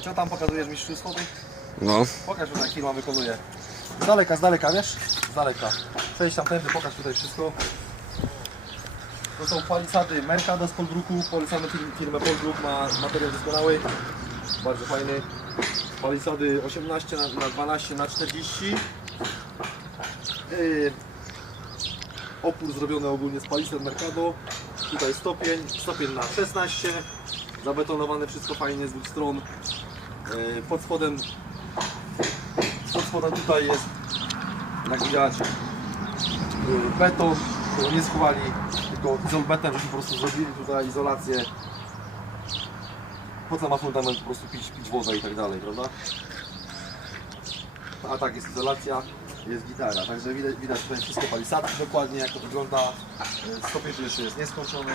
I co tam pokazujesz mistrzostwo? No. Pokaż tutaj, jak firma wykonuje. Z daleka, z daleka, wiesz? Z daleka. Przejdź tam tędy, pokaż tutaj wszystko. To są palisady Mercado z Polbruku. Polecamy fir- firmę Polbruk, ma materiał doskonały. Bardzo fajny. Palisady 18 na, na 12 na 40. Yy, opór zrobiony ogólnie z palisad Mercado. Tutaj stopień, stopień na 16. Zabetonowane wszystko fajnie z dwóch stron. Yy, pod spodem pod spodem tutaj jest, jak widać, yy, beton, którego nie schowali, tylko izolbetem, żeby po prostu zrobili tutaj izolację. Po co ma fundament po prostu pić, pić wodę i tak dalej, prawda? A tak jest izolacja, jest gitara, także widać, widać tutaj wszystkie palisadki dokładnie jak to wygląda. Yy, Stopień jeszcze jest nieskończony.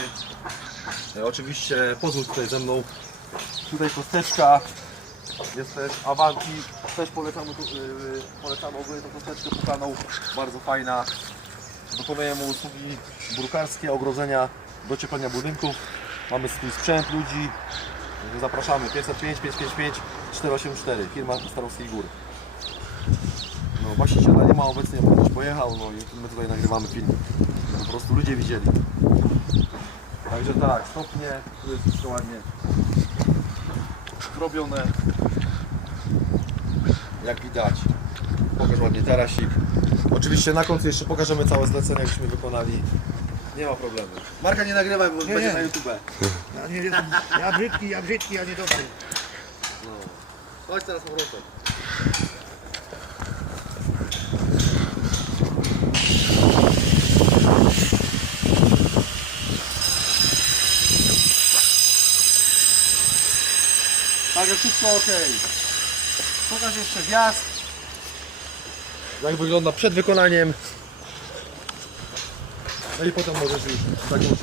Oczywiście pozwól tutaj ze mną. Tutaj kosteczka, jest też Avanti, też polecamy, yy, polecamy ogólnie tą kosteczkę pukaną, bardzo fajna. Dokonujemy usługi brukarskie, ogrodzenia, docieplenia budynków. Mamy swój sprzęt ludzi. Zapraszamy 505 555 484, firma Starowskiej Góry. No właściciela nie ma obecnie, bo ktoś pojechał, no i my tutaj nagrywamy film. Po prostu ludzie widzieli. Także tak, stopnie, tu jest wszystko ładnie zrobione. Jak widać. Pokaż ładnie tarasik. Oczywiście na końcu jeszcze pokażemy całe zlecenia, jakśmy wykonali. Nie ma problemu. Marka nie nagrywaj, bo Nie, będzie nie. na YouTube. Ja, nie, ja brzydki, ja brzydki, ja nie dobry. No. Chodź teraz powrotem. Także wszystko ok. Pokaż jeszcze wjazd. Jak wygląda przed wykonaniem. No i potem możesz już zakończyć.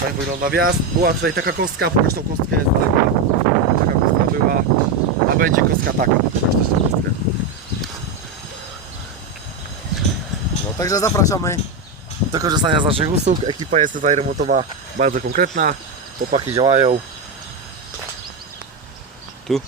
Tak wygląda wjazd. Była tutaj taka kostka, pokaż tą kostkę. Taka kostka była. A będzie kostka taka. Pokaż też tą kostkę. No także zapraszamy do korzystania z naszych usług. Ekipa jest tutaj remontowa bardzo konkretna. Chłopaki działają. Tu?